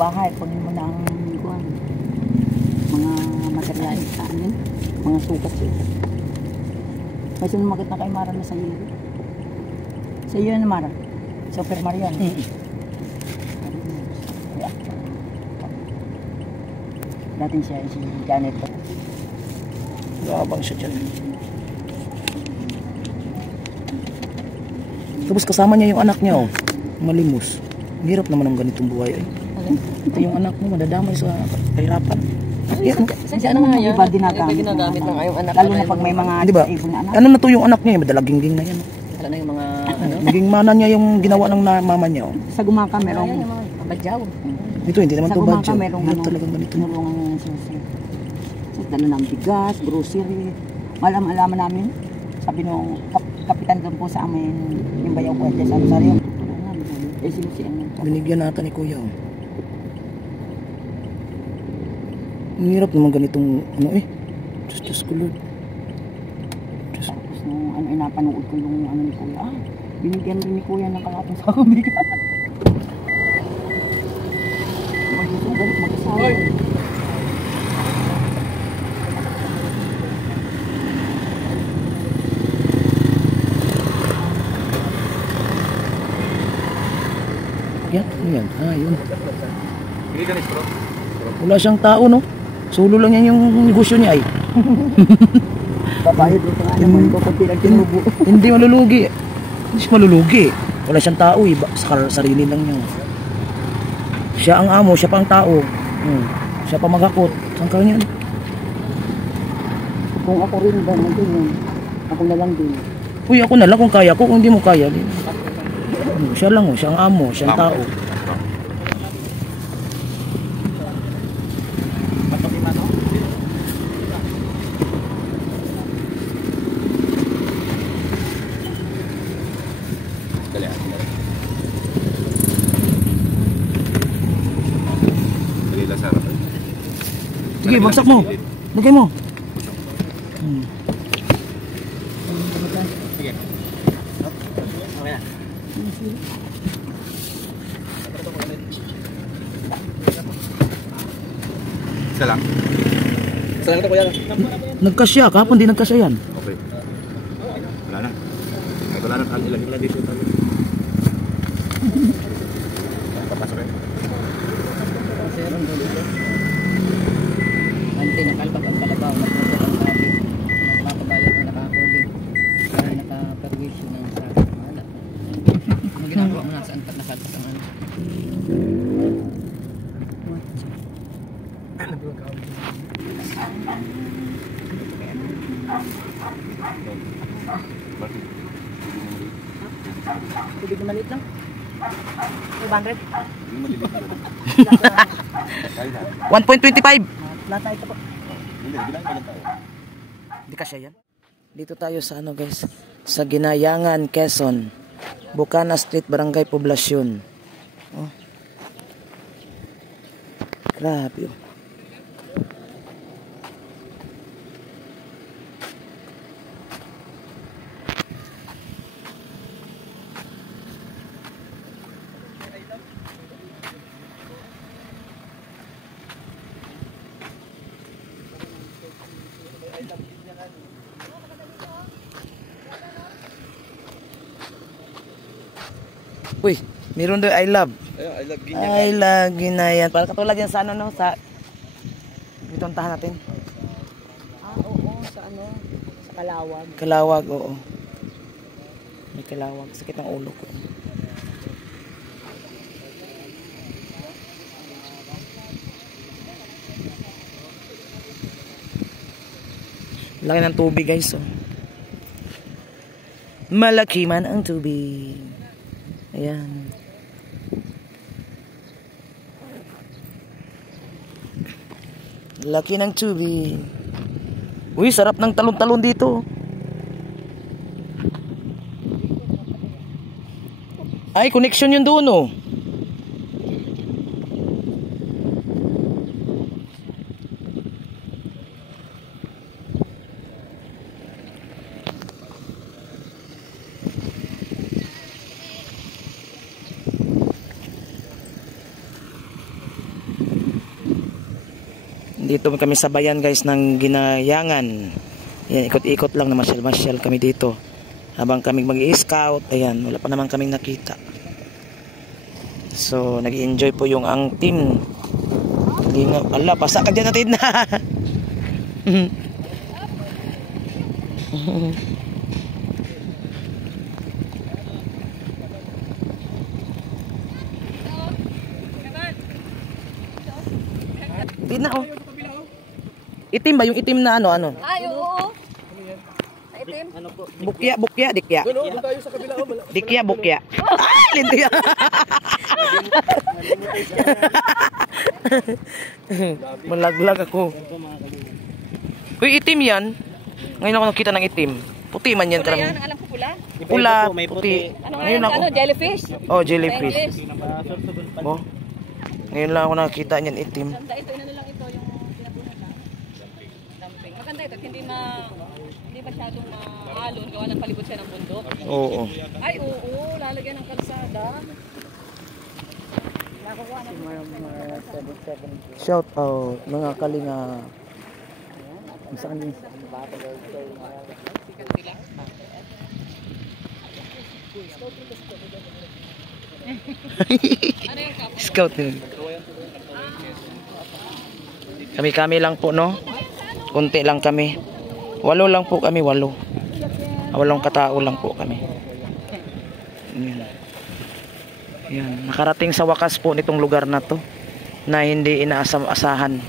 bahay, kunin mo na ang kuwan. Mga material sa amin, mga sukat-sukat. May sumakit na kay Mara na sa iyo. Sa iyo na Mara? Super Marian. Dating siya si Janet. Gabang siya dyan. Tapos kasama niya yung anak niya, oh. Malimos. Hirap naman ang ganitong buhay, eh. Ito yung anak mo, madadamay sa kahirapan. Sa ano nga yan? Iba ginagamit ng ayong anak. Lalo na pag may mga diba? Anak. Ano na to yung anak niya, madaлагing-ging na yan. Wala na yung mga Naging mana niya yung ginawa ng mama niya, oh. Sa Gumaka merong badyaw. Ito, hindi naman to badyaw. Merong Hirap talagang ganito. Tinulungan ng susi. Sa dala ng bigas, grocery. Malam-alaman namin. Sabi nung kapitan doon po sa amin, yung bayaw ko at sa Rosario. Eh, sinusiyan niya. Binigyan natin ni Kuya, oh. Ang hirap naman ganitong, ano eh. Diyos ko Lord. Tapos nung ano, napanood ko yung ano ni Kuya. Binigyan rin ni Kuya ng kalapang sa kabiga. Mag-isugan, mag-isawa. Yan, ano yan? Ah, yun. Wala siyang tao, no? Solo lang yan yung negosyo niya, ay. Babayad doon sa naman ko kung pinag-tinubo. Hindi malulugi. Hindi siya malulugi. Wala siyang tao, eh. Sarili lang niya. Siya ang amo, siya pa ang tao. Siya pa maghakot. Saan ka niyan? Kung ako rin ba, nandun ako na lang din. Uy, ako na lang kung kaya ko. Kung hindi mo kaya, din. Siya lang, oh. Siya ang amo, siya ang tao. Sige, bagsak mo. Lagay mo. Sige. Okay na. Isa lang. Isa lang ito kuya. Nagkasya, kapon di nagkasya yan. Okay. Wala na. Wala na tayo ilang dito tayo. Papasok eh. Ante nakalbag ang kalabaw na po ang sabi. Nagpapabayad na nakahuli. Kaya nakaperwisyo ng sabi. Wala. Ang ginagawa mo nasaan ka nakalbag ang ano. Tubig na maliit lang. 200. 1.25. Lata ito po. Hindi kasya yan. Dito tayo sa ano guys, sa Ginayangan, Quezon, Bukana Street, Barangay Poblacion. Oh. Grabe, oh. Uy, meron doon I love. I love Ginayan. Para katulad yan sa ano, no? Sa itong tahan natin. Oo, sa ano? Sa Kalawag. Kalawag, oo. May Kalawag. Sakit ang ulo ko. Laki ng tubig guys, oh. Malaki man ang tubig. Ayan. Laki ng tubig. Uy, sarap ng talon-talon dito. Ay, connection yun doon, oh. Dito kami sa bayan guys ng Ginayangan. Yan, ikot-ikot lang na masyal-masyal kami dito. Habang kami mag-i-scout, ayan, wala pa naman kaming nakita. So, nag-enjoy po yung ang team. Ala, basa ka dyan natin na. Di na, oh. Itim ba? Yung itim na ano? Ay, oo. Itim? Bukya, dikya. Dikya. Ay, linti. Malaglag ako. Uy, itim yan. Ngayon ako nakita ng itim. Puti man yan. Pula yan, alam ko pula. Pula, puti. Ano nga yan? Ano, jellyfish? Oh, jellyfish. Oh. Ngayon lang ako nakita niyan itim. Ganda ito, ina lang ito yung pinapunan na. Dumping. Maganda ito, hindi masyadong maalon, gawa ng palibot siya ng bundok. Oo. Ay, oo, lalagyan ng kalsada. Shout out mga kalinga. Saan yun? Scout yun. Kami lang po, no? Kunti lang kami. 8 lang po kami, 8. 8 katao lang po kami. Yan. Nakarating sa wakas po nitong lugar na to na hindi inaasam-asahan.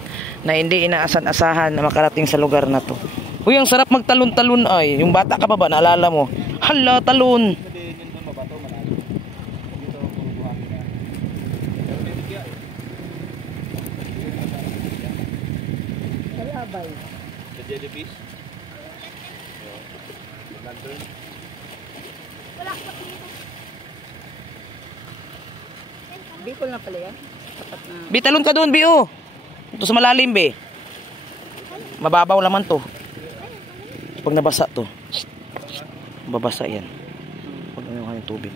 Na makarating sa lugar na to. Uy, ang sarap magtalon-talon ay. Yung bata ka pa ba, naalala mo? Hala, talon. Sa jellyfish? Bicol na pala yan. Tapat na. Bi, talon ka doon, Bi, oh. Ito sa malalim, Bi. Mababaw naman to. Pag nabasa to, babasa yan. Pag ano yung tubig.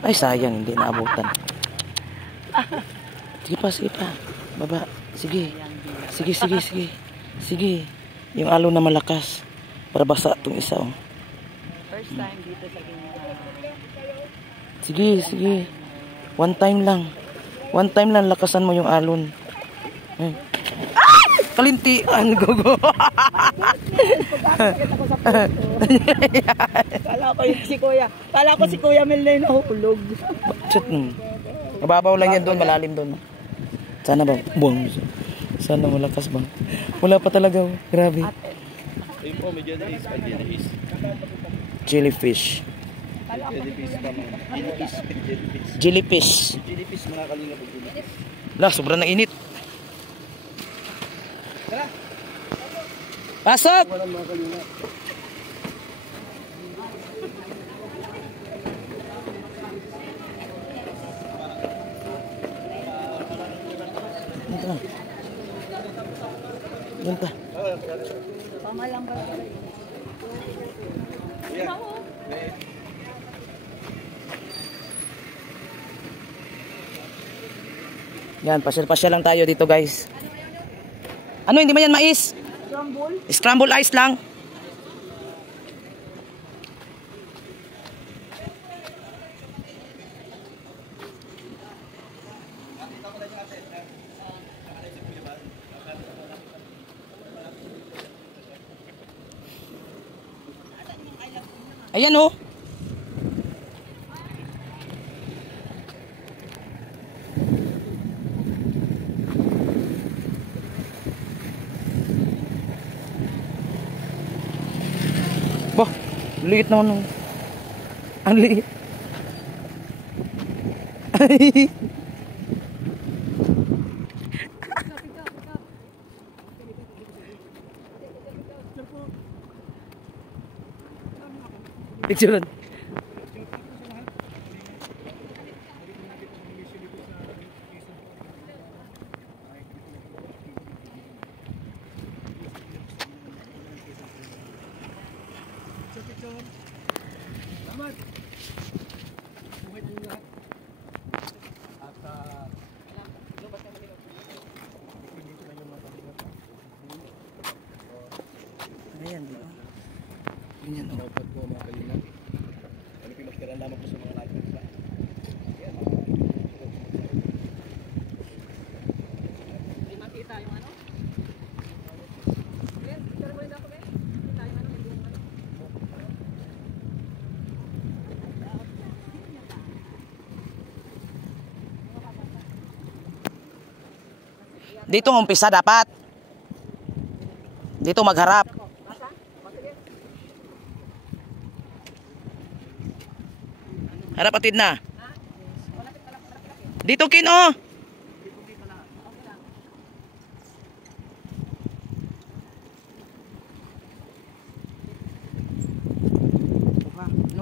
Ay, sayang, hindi naabutan. Sige pa. Baba. Sige. Sige. Yung alon na malakas. Para basa itong isa, oh. First time dito sa Ginayangan. Sige. One time lang, lakasan mo yung alon. Kalintian, gogo. Kala ko si Kuya Mel na yung nahulog. Mababaw lang yan doon, malalim doon. Sana ba? Buwang. Sana malakas ba? Wala pa talaga. Grabe. Ayun po, may jellyfish. Jellyfish. Jellyfish, mga kalinga po. Lah, sobrang na init. Pasok! Punta. Pamalang ba? Yan, pasyal-pasyal lang tayo dito, guys. Ano, hindi man yan mais? Scramble ice lang. Ayan, oh. Bah, liit naman. Ang liit. Picture. salamat po sa mga like. Hindi makita yung ano. Ben, picture mo rin ako, Ben. Makita yung ano, yung ano. Dito ang umpisa dapat. Dito magharap. Harap atid na. Dito kin oh.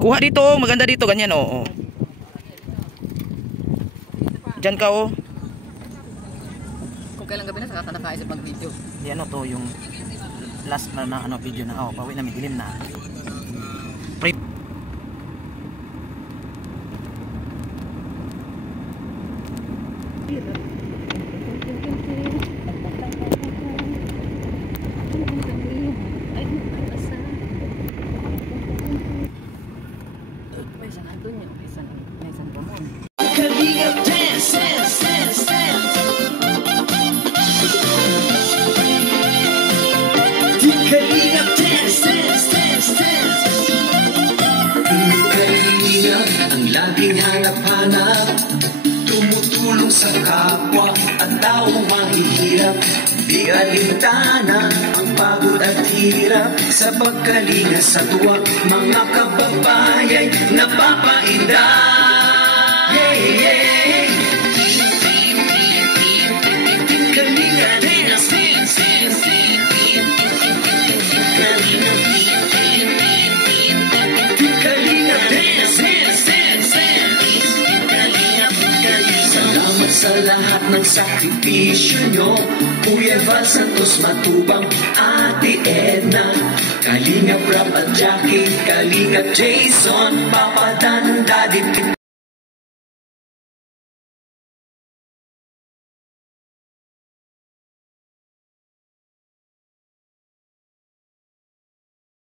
Kuha dito, maganda dito ganyan oh. Diyan ka oh. Kung kailan gabi na, saka ka nakaisip mag-video. Yan o to yung last na ano video na pauwi na may dilim na. May isang Antonio, may isang Ramon. Kalingap dance, dance, dance, dance. Di kalingap dance, dance, dance, dance. Di kalingap ang laging hanap-hanap, tumutulong sa kapwa at taong mahihirap. Di alintana ang pagod at hirap, sa pagkalinga sa tuwa mga kababayan napapainda. Yeah, yeah. Kalinga dance, dance, dance. Kalinga dance, dance, dance, dance. Salamat sa lahat ng sakripisyo nyo, Kuya Val Santos Matubang, Ate Edna, Kalinga Prab at Jackie, Kalinga Jason, Papa Dan, Daddy Tito